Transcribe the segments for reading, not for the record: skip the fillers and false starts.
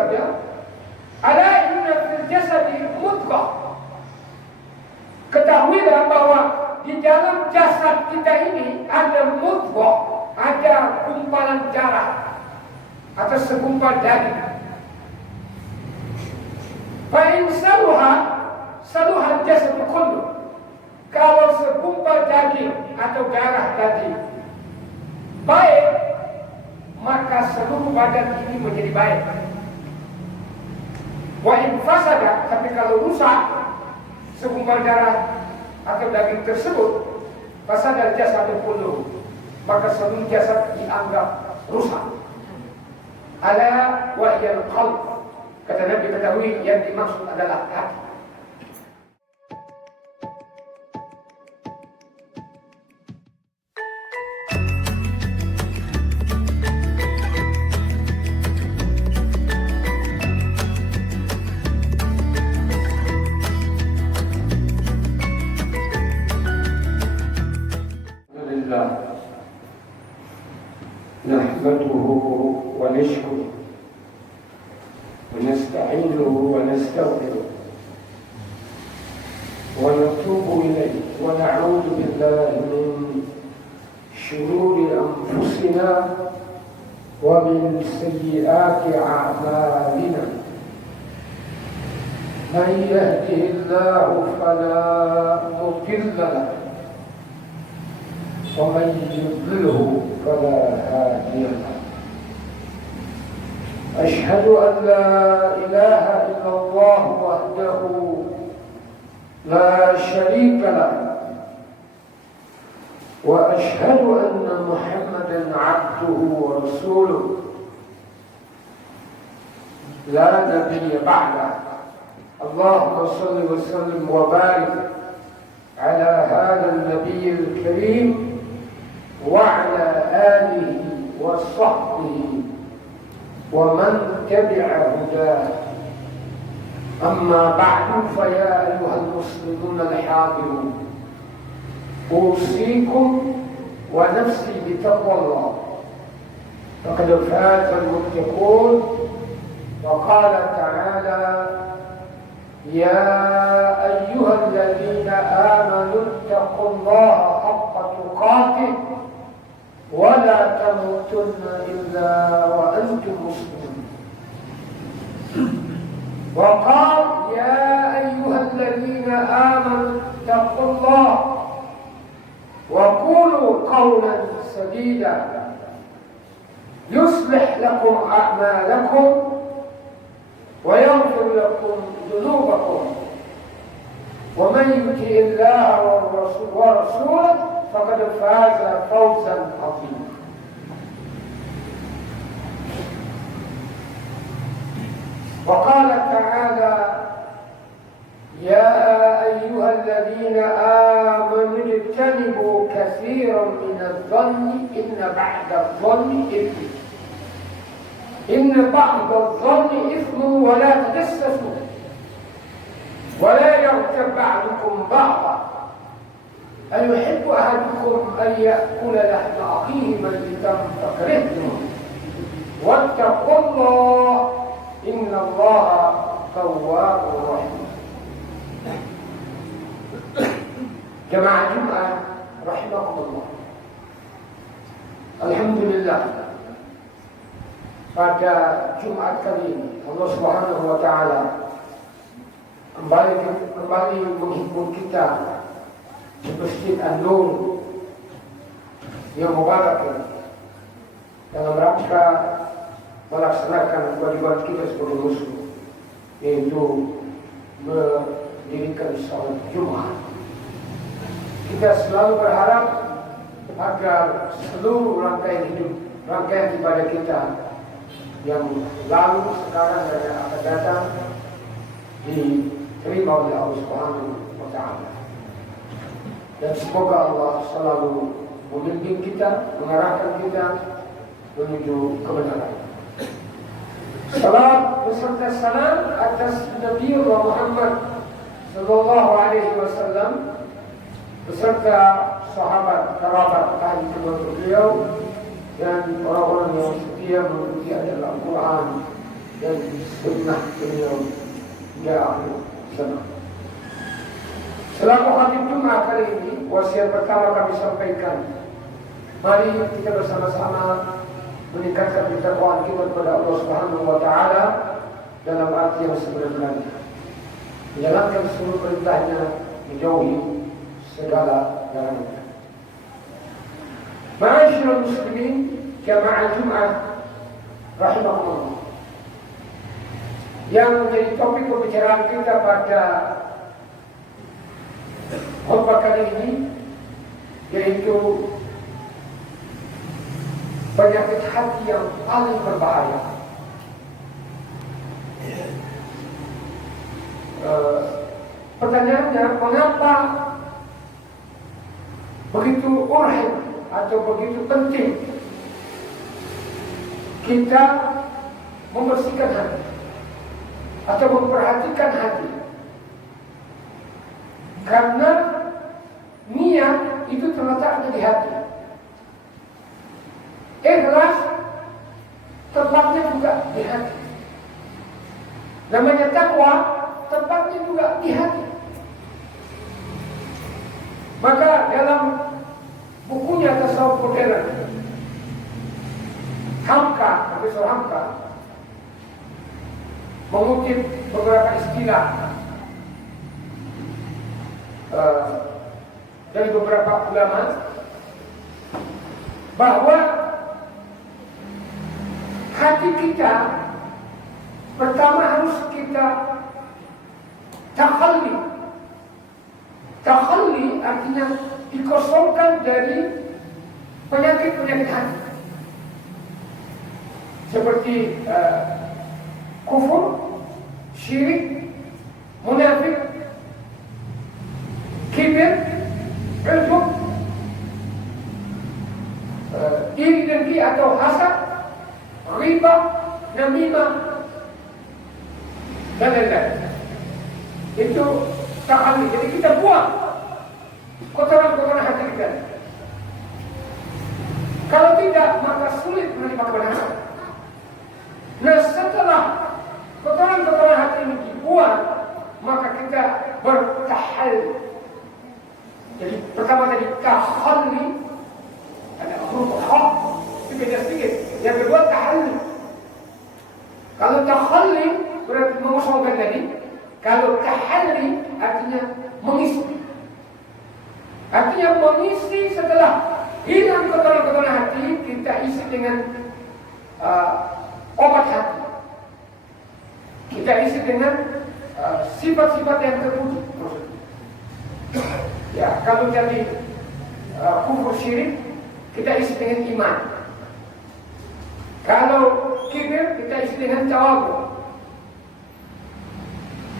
bersabda, "Ala inna fil jasadi mudghah." Ketahuilah bahwa di dalam jasad kita ini ada mudghah, ada gumpalan darah atau segumpal daging. Fa in saluha jasad kullu. Kalau segumpal daging atau darah tadi baik, maka seluruh badan ini menjadi baik. Wa in fasada, tapi kalau rusak segumpal darah atau daging tersebut, fasada jasad kullu, maka seluruh jasad dianggap rusak. Ala wa hiya al-qalb. Kata Nabi, ketahui yang dimaksud adalah hati. نحمده ونشكره ونستعينه ونستغفره ونتوب إليه ونعوذ بالله من شرور أنفسنا ومن سيئات أعمالنا. من يهده الله فلا مضل له ومن يضلله فلا هادي له. أشهد أن لا إله إلا الله وحده لا شريك له، وأشهد أن محمدا عبده ورسوله لا نبي بعده. اللهم صل وسلم وبارك على هذا النبي الكريم وعلى آله وصحبه ومن تبع هداه. أما بعد، فيا أيها المسلمون الحاضرون، أوصيكم ونفسي بتقوى الله، فقد فاز المتقون. وقال تعالى: يا أيها الذين آمنوا اتقوا الله حق تقاته ولا تموتن إلا وأنتم مسلمون. وقال: يا أيها الذين آمنوا اتقوا الله وقولوا قولا سديدا يصلح لكم أعمالكم ويغفر لكم ذنوبكم، ومن يطع الله ورسوله فقد فاز فوزا عظيما. وقال تعالى: يا أيها الذين آمنوا اجتنبوا كثيرا من الظن إن بعد الظن إثم، إن بعض الظن إثم ولا تجسسوا ولا يغتب بعضكم بعضا أيحب أحدكم أن يأكل لحم أخيه ميتا فكرهتم واتقوا الله إن الله تواب رحيم. جماعة جمعة رحمكم الله. Alhamdulillah, pada Jumat kali ini Allah Subhanahu wa Ta'ala kembali menghibur kita di Masjid An-Nur yang mubarak ini dalam rangka melaksanakan kewajiban kita sebagai muslim, yaitu mendirikan salat Jumat. Kita selalu berharap agar seluruh rangkaian ibadah kita yang lalu, sekarang dan yang akan datang diterima oleh Allah Subhanahu wa Ta'ala. Dan semoga Allah selalu membimbing kita, mengarahkan kita menuju kebenaran. Salam beserta salam atas Nabi Muhammad sallallahu alaihi wasallam beserta sahabat, kerabat, ahli keluarga beliau dan orang-orang yang setia mengikuti ajaran Al-Quran dan sunnah beliau hingga akhir zaman. Selaku khatib Jumat kali ini, wasiat pertama kami sampaikan, mari kita bersama-sama meningkatkan ketakwaan kita kepada Allah Subhanahu wa taala dalam arti yang sebenarnya. Menjalankan seluruh perintahnya, menjauhi segala larangannya. Ma'asyiral muslimin, jamaah Jumat rahimakumullah. Yang menjadi topik pembicaraan kita pada khutbah kali ini yaitu penyakit hati yang paling berbahaya. Pertanyaannya, mengapa begitu urgent atau begitu penting kita membersihkan hati atau memperhatikan hati? Karena niat itu terletak ada di hati. Ikhlas tempatnya juga di hati. Namanya takwa tempatnya juga di hati. Maka dalam bukunya Tasawuf Modern, Hamka, Profesor Hamka mengutip beberapa istilah dari beberapa ulama bahwa hati kita pertama harus kita takhalli. Takhalli artinya dikosongkan dari penyakit-penyakit hati seperti kufur, syirik, munafik, kibir, ujub, iri dengki atau hasad, riba, namimah, dan lain-lain. Itu takhalli. Jadi kita buang kotoran-kotoran hati kita. Kalau tidak, maka sulit menerima kebenaran. Nah, setelah kotoran-kotoran hati ini dibuang, maka kita bertahalli. Jadi pertama tadi takhalli, ada huruf kha, itu beda sedikit. Yang kedua tahalli. Kalau takhalli berarti mengosongkan tadi. Kalau tahalli artinya mengisi. Artinya mengisi setelah hilang kotoran-kotoran hati, kita isi dengan obat hati. Kita isi dengan sifat-sifat yang terpuji. Ya, kalau jadi kufur syirik, kita isi dengan iman. Kalau kibir, kita isi dengan tawadhu.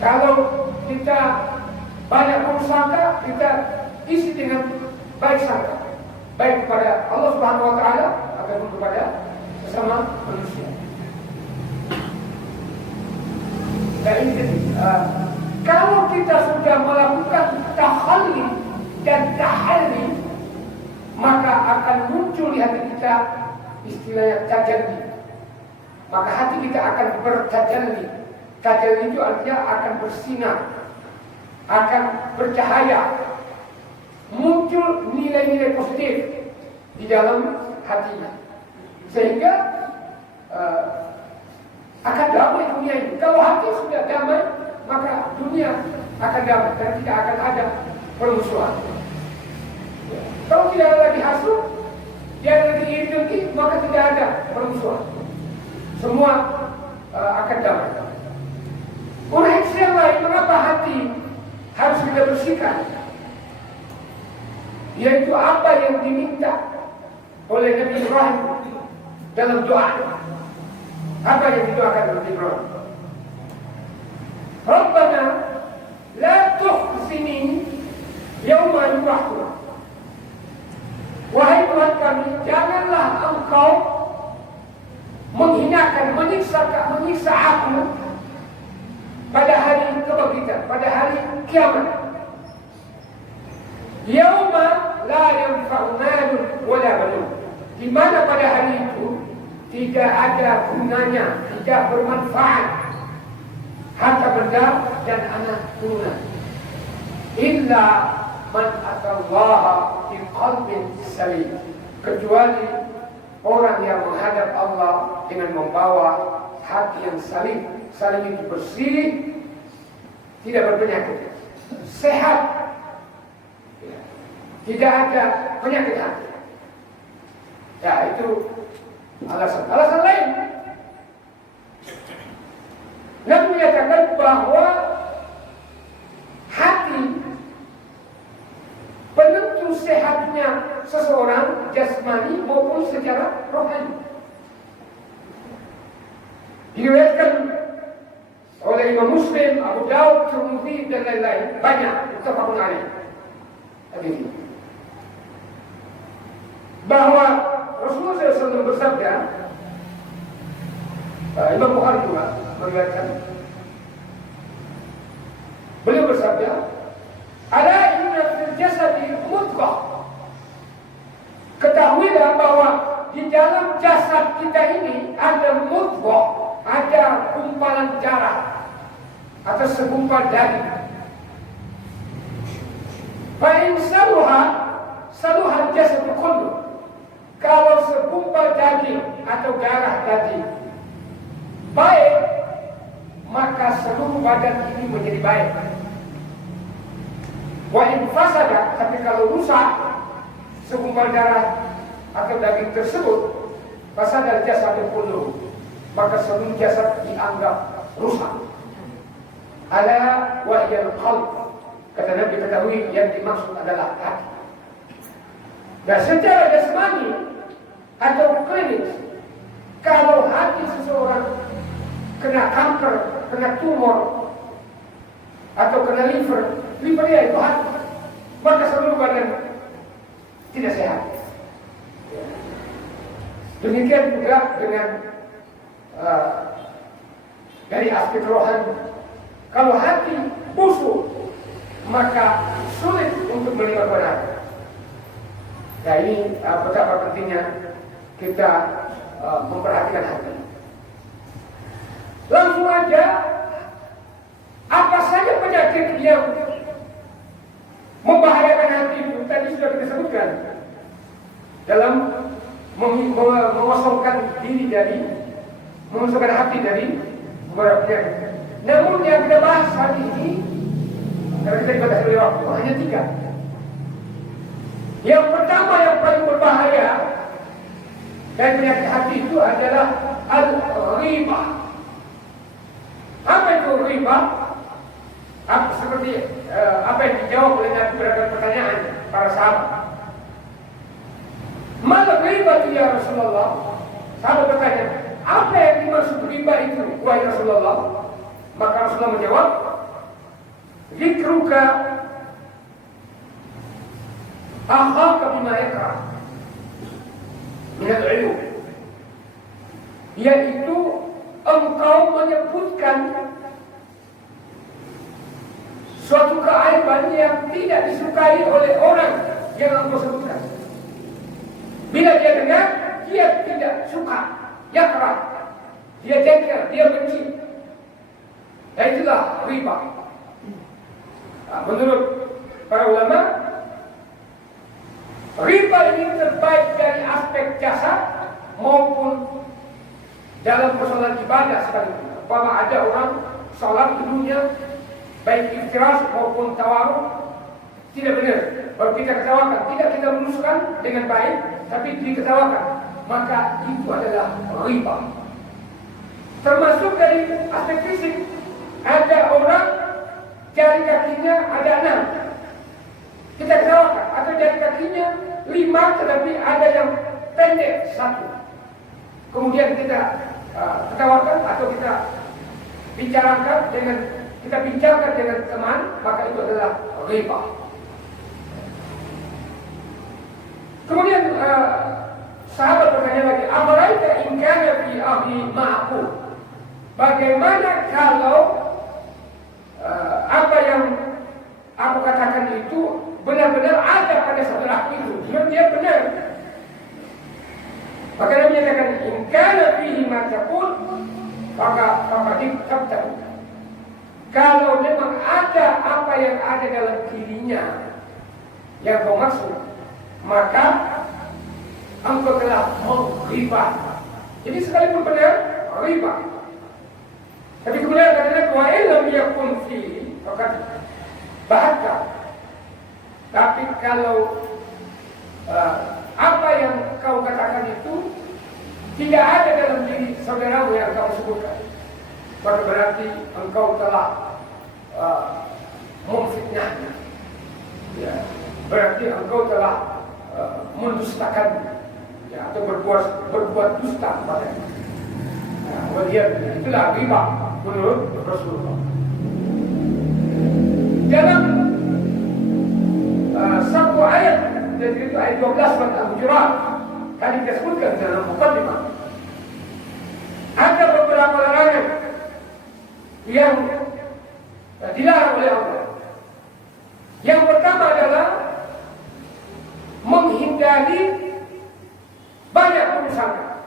Kalau kita banyak bersangka, kita isi dengan baik sangka, baik kepada Allah Subhanahu wa taala ataupun kepada sesama manusia. Dan ini kalau kita sudah melakukan takhalli dan tahalli, maka akan muncul di hati kita istilahnya tajalli. Maka hati kita akan bertajalli. Tajalli itu artinya akan bersinar, akan bercahaya, muncul nilai-nilai positif di dalam hatinya, sehingga akan damai dunia ini. Kalau hati sudah damai, maka dunia akan damai dan tidak akan ada permusuhan. Kalau tidak ada lagi hasud, tidak ada lagi iri dengki, maka tidak ada permusuhan. Semua akan damai. Urgensi yang lain, mengapa hati harus kita bersihkan? Yaitu apa yang diminta oleh Nabi Ibrahim dalam doa. Apa yang didoakan oleh Nabi Ibrahim? Rabbana la tukhzini yauma yub'atsun. Wahai Tuhan kami, janganlah Engkau menghinakan, menyiksa aku pada hari kebangkitan, pada hari kiamat. Yauma la yanfa'u malun wala banun. Di mana pada hari itu tidak ada gunanya, tidak bermanfaat harta benda dan anak turunan. Illa man atallaha biqalbin salim, kecuali orang yang menghadap Allah dengan membawa hati yang salim. Salim itu bersih, tidak berpenyakit, sehat, tidak ada penyakit hati. Ya, itu alasan lain. Nabi menyatakan bahwa hati penentu sehatnya seseorang jasmani maupun secara rohani. Diriwayatkan oleh Imam Muslim, Abu Daud, Tirmidzi dan lain-lain, banyak muttafaqun alaih. Hadis ini bahwa Rasulullah SAW bersabda, Imam Bukhari juga meriwayatkan, beliau bersabda, ala inna fil jasadi mudghah, ketahuilah bahwa di dalam jasad kita ini ada mudghah, ada gumpalan darah atau segumpal daging. Fa in saluha jasadu kullu, kalau segumpal daging atau darah daging baik, maka seluruh badan ini menjadi baik. Wa in fasada, tapi kalau rusak segumpal darah atau daging tersebut, fasada jasadu kullu, maka seluruh jasad dianggap rusak. Ala wahyal qalb, kata Nabi, ketahui yang dimaksud adalah hati. Nah, secara jasmani atau klinis, kalau hati seseorang kena kanker, kena tumor, atau kena livernya itu hati, maka seluruh badan tidak sehat. Demikian juga dengan dari aspek rohani. Kalau hati busuk, maka sulit untuk beribadah. Nah, ini betapa pentingnya kita memperhatikan hati. Langsung aja, apa saja penyakit yang membahayakan hati itu tadi sudah kita sebutkan dalam mengosongkan hati dari beberapa penyakit. Namun yang kita bahas hari ini, karena kita dibatasi oleh waktu, hanya 3. Yang pertama yang paling berbahaya dari penyakit hati itu adalah al-ghibah. Apa itu ghibah? Seperti apa yang dijawab oleh Nabi berdasarkan pertanyaan para sahabat. Mana ghibah itu ya Rasulullah? Sahabat bertanya, apa yang dimaksud ghibah itu, wahai Rasulullah? Maka Rasulullah menjawab, zikruka akhaka bima yakrah minal ilm, yaitu engkau menyebutkan suatu keaiban yang tidak disukai oleh orang yang engkau sebutkan. Bila dia dengar, dia tidak suka, yakrah, dia jengkel, dia benci. Dan itulah riba. Nah, menurut para ulama, riba ini terbaik dari aspek jasad maupun dalam persoalan ibadah sekalipun. Apabila ada orang sholat di dunia, baik ikhtiras maupun tawaruk, tidak benar. Kalau kita ketawakan, tidak kita menuliskan dengan baik, tapi diketawakan, maka itu adalah riba. Termasuk dari aspek fisik, ada orang jari kakinya ada 6, kita ketawakan, atau jari kakinya 5 tetapi ada yang pendek 1. Kemudian kita ketawakan atau kita bincangkan dengan teman, maka itu adalah riba. Kemudian sahabat bertanya lagi, amaraita in kana fi ahli ma'qul, bagaimana kalau apa yang aku katakan itu benar-benar ada pada saudaraku itu, dia benar. Maka Nabi menyatakan, in kana fihi ma taqul maka diktabtahu. Kalau memang ada apa yang ada dalam dirinya yang kau maksud, maka engkau telah menghibah. Jadi sekalipun benar, riba. Tapi kemudian kata wa illam yakun fi faqad bahaka. Tapi kalau apa yang kau katakan itu tidak ada dalam diri saudaramu yang kau sebutkan, maka berarti engkau telah memfitnahnya. Ya, berarti engkau telah mendustakannya, ya, atau berbuat dusta kepadanya. Nah, itulah riba menurut Rasulullah. Dalam satu ayat, yaitu ayat 12 surat Al-Hujurat, tadi disebutkan dalam muqaddimah, ada beberapa larangan yang dilarang oleh Allah. Yang pertama adalah menghindari banyak prasangka.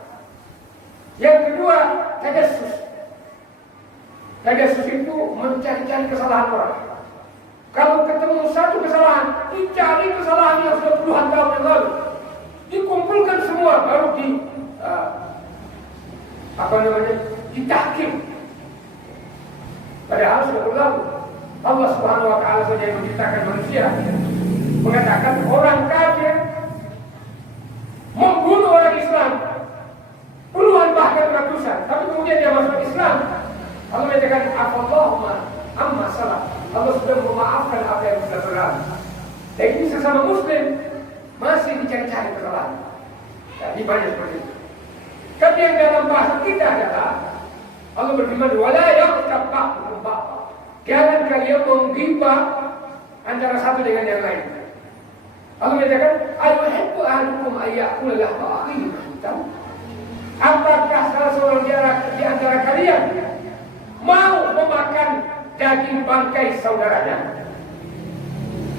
Yang kedua, tajassus. Tajassus itu mencari-cari kesalahan orang. Kalau ketemu satu kesalahan, dicari kesalahan yang sudah puluhan tahun yang lalu, dikumpulkan semua, baru ditahkim. Padahal sudah berlalu. Allah Subhanahu wa Ta'ala saja yang menciptakan manusia mengatakan orang kafir membunuh orang Islam puluhan bahkan ratusan, tapi kemudian dia masuk Islam. Allah mengatakan afallahumma amma salah. Allah sudah memaafkan apa yang sudah berlalu. Dan ini sesama Muslim masih dicari-cari kesalahan. Jadi banyak seperti itu. Tapi yang dalam bahasa kita adalah Allah berfirman, wala yaghtab ba'dukum ba'd. Jangan kalian menggibah antara satu dengan yang lain. Allah mengatakan, ayuhibbu ahadukum ayyakula lahma akhihi mayitan. Apakah salah seorang di antara kalian mau memakan daging bangkai saudaranya?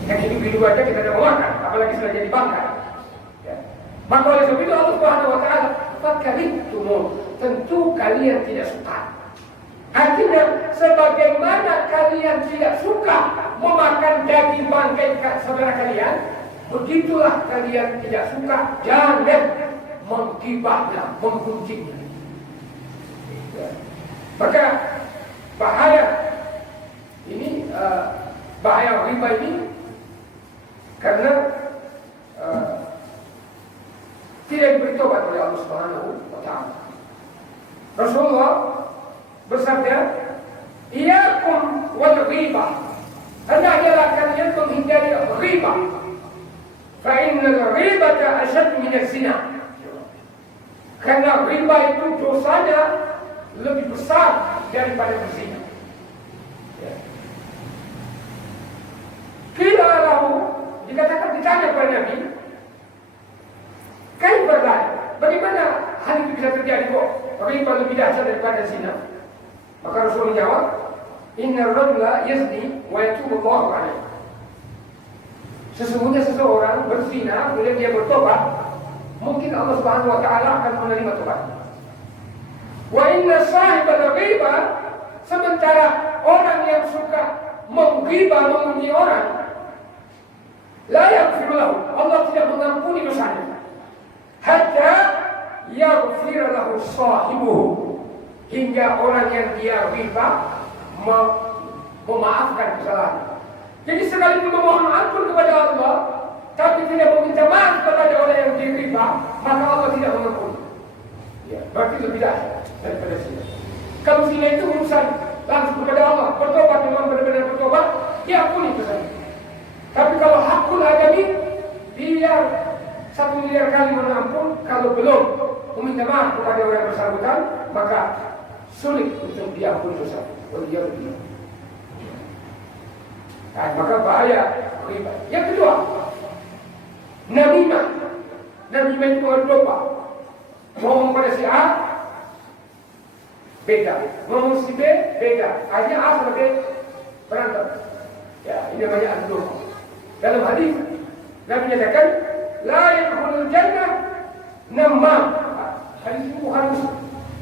Yang hidup aja kita tidak mau makan, apalagi sudah jadi bangkai. Ya. Maka oleh sebab itu Allah Subhanahu wa Ta'ala, fakarihtumu, tentu kalian tidak suka. Artinya, sebagaimana kalian tidak suka memakan daging bangkai saudara kalian, begitulah kalian tidak suka jangan menggibahnya, menggunjingnya. Ya. Maka bahaya ini, bahaya riba ini karena tidak diberi tobat oleh Allah Subhanahu wa Ta'ala. Rasulullah bersabda, "Iyyakum wal ghibah." Hendaklah kalian menghindari ghibah. Fa innal ghibata ashad min az-zina. Karena riba itu dosanya lebih besar daripada berzina. Ya. Qila lahu, dikatakan ditanya kepada Nabi, kaifa dzalik? Bagaimana hal itu bisa terjadi kok? Riba lebih dahsyat daripada zina. Maka Rasul menjawab, inna rajula yazni wa yatubu Allahu alaihi. Sesungguhnya seseorang berzina, kemudian dia bertobat, mungkin Allah Subhanahu wa Ta'ala akan menerima tobatnya. Wa inna sahibal ghiba, sementara orang yang suka mengghiba, memuji orang, la yaghfiru lahu, Allah tidak mengampuni dosanya. Hatta yaghfir lahu sahibuhu, hingga orang yang dia riba memaafkan kesalahannya. Jadi sekalipun memohon ampun kepada Allah, tapi tidak meminta maaf kepada orang yang diriba, maka Allah tidak mengampuni. Ya, berarti lebih dahsyat daripada zina. Kalau zina itu urusan langsung kepada Allah, bertobat memang benar-benar bertobat, diampuni kesalahan. Tapi kalau hakul adami, biar 1 miliar kali mengampun, kalau belum meminta maaf kepada orang yang bersangkutan, maka sulit untuk diampuni dosa. Nah, maka bahaya riba. Yang kedua, namimah. Namimah itu mengadu domba. Ngomong pada si A beda, ngomong si B beda. Akhirnya A sama B berantem. Ya, ini namanya adu domba. Dalam hadis Nabi menyatakan, la yadkhulul jannah namam. hadis Bukhari Muslim,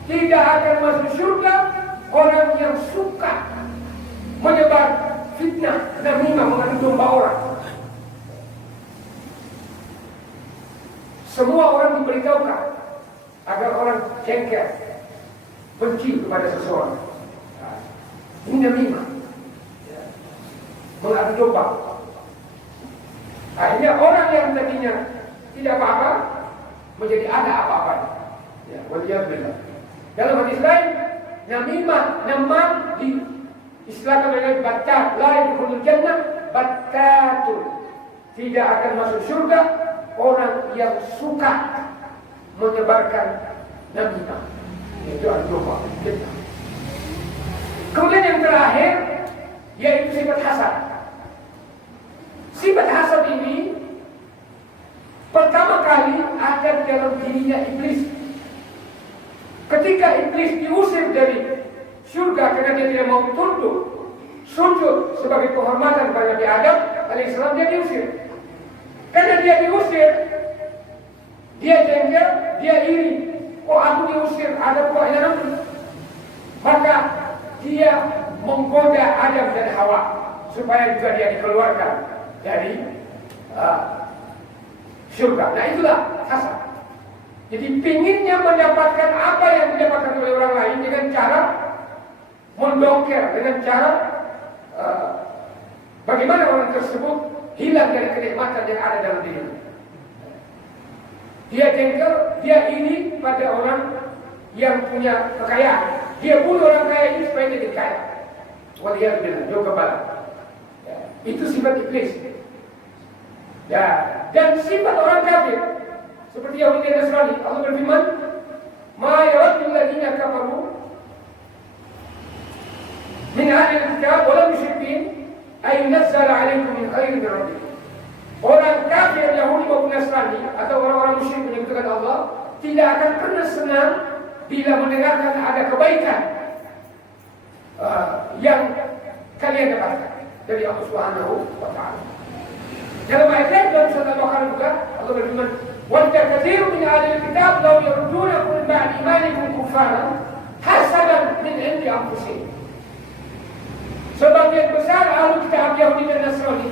tidak akan masuk surga orang yang suka menyebar fitnah dan mengadu domba orang. Semua orang diberitahukan agar orang jengkel, benci kepada seseorang. Ini namimah, mengadu domba. Akhirnya orang yang tadinya tidak apa-apa menjadi ada apa-apa. Ya, waliyadzubillah. Dalam hadis lain, namimah, namam diistilahkan dengan battat, la yadkhulul jannah battatun. Tidak akan masuk surga orang yang suka menyebarkan namimah. Itu al-domba. Kemudian yang terakhir yaitu sifat hasad. Sifat hasad ini pertama kali ada di dalam dirinya iblis. Ketika iblis diusir dari surga karena dia tidak mau tunduk sujud sebagai penghormatan kepada Nabi Adam alaihissalam, dia diusir. Karena dia diusir, dia jengkel, dia iri. Oh, aku diusir, Adam kok enak. Maka dia menggoda Adam dan Hawa supaya juga dia dikeluarkan dari surga. Nah, itulah hasad. Jadi pinginnya mendapatkan apa yang didapatkan oleh orang lain dengan cara mendongker, dengan cara bagaimana orang tersebut hilang dari kenikmatan yang ada dalam dirinya. Dia jengkel, dia iri pada orang yang punya kekayaan. Dia bunuh orang kaya ini supaya dia jadi kaya. Waliyadzubillah, jauh kepala. Ya, itu sifat iblis. Ya, dan sifat orang kafir seperti Yahudi dan Nasrani. Allah berfirman, "Ma yawaddu alladziina kafaru min ahlil kitab wa lam yushrikin ay yunazzala 'alaikum min khairin min rabbikum." Orang kafir Yahudi maupun Nasrani atau orang-orang musyrik menyekutukan Allah tidak akan pernah senang bila mendengarkan ada kebaikan yang kalian dapatkan dari Allah Subhanahu wa taala. Dalam ayat lain dalam surat Al-Baqarah juga Allah berfirman, "Wadda katsirun min ahlil kitab law yardunakum min ba'di imanikum kuffaran hasadan min 'indi anfusihim." Sebagian besar ahli kitab Yahudi dan Nasrani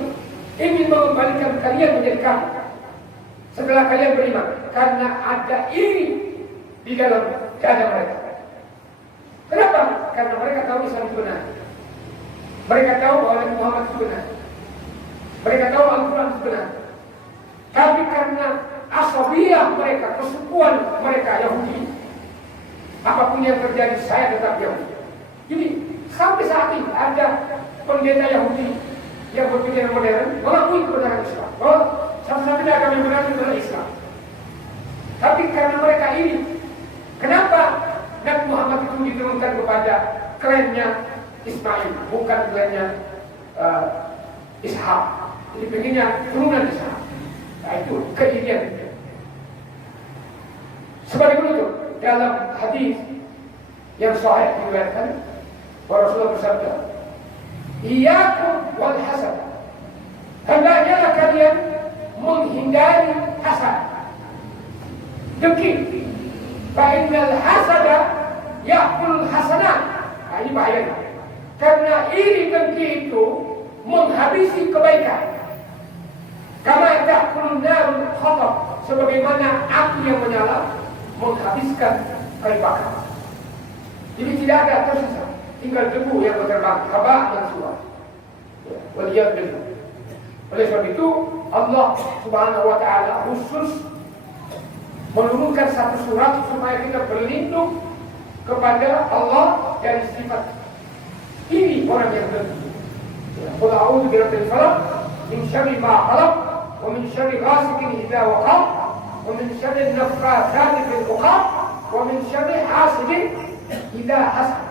ingin mengembalikan kalian menjadi kafir setelah kalian beriman karena ada iri di dalam dada mereka. Kenapa? Karena mereka tahu Islam itu benar. Mereka tahu bahwa Muhammad itu benar. Mereka tahu Al-Quran itu benar. Tapi karena asabiyah mereka, kesukuan mereka Yahudi, apapun yang terjadi saya tetap Yahudi. Jadi sampai saat ini ada pendeta Yahudi yang berpikiran modern mengakui kebenaran Islam. Oh, satu-satunya agama yang benar adalah Islam. Tapi karena mereka ini, kenapa Nabi Muhammad itu diturunkan kepada klannya Ismail, bukan klannya Ishak. Jadi pengennya turunan Ishak. Nah, itu keirian. Sebagai itu dalam hadis yang sahih diriwayatkan Rasulullah bersabda, "Iyyakum wal hasad." Hendaknya kalian menghindari hasad, dengki. Fa'innal hasada ya'kul hasanat. Nah, ini bahayanya. Karena iri dengki itu menghabisi kebaikan. Kama ta'kulun narul khatab, sebagaimana api yang menyala menghabiskan kayu bakar. Jadi tidak ada tersisa, tinggal debu yang berterbang, haba mansura. Waliyadzubillah. Oleh sebab itu Allah Subhanahu wa taala khusus menurunkan satu surat supaya kita berlindung kepada Allah dari sifat ini orang yang dengki. Qul a'udzu birabbil falaq min syarri ma khalaq wa min syarri ghasiqin idza waqab wa min syarri an-naffathati fil 'uqad wa min syarri hasidin idza hasad.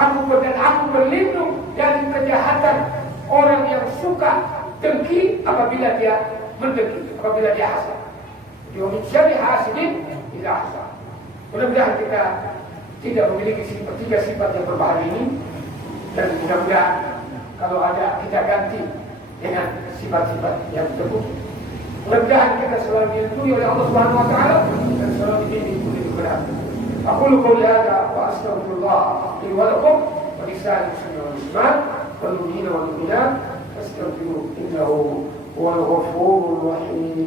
Aku berlindung dari kejahatan orang yang suka dengki apabila dia mendengki, apabila dia hasad. Wa min syarri hasidin idza hasad. Mudah-mudahan kita tidak memiliki tiga sifat yang berbahaya ini, dan mudah-mudahan kalau ada kita ganti dengan sifat-sifat yang tersebut. Mudah-mudahan kita selalu dilindungi oleh Allah Subhanahu wa taala dan selalu kalau ini boleh berat. Aku lupa ada wa astagfirullah li wa lakum wa lisa'il muslimin wal muslimat wal mu'minina wal mu'minat fastaghfiruhu innahu huwal ghafurur rahim.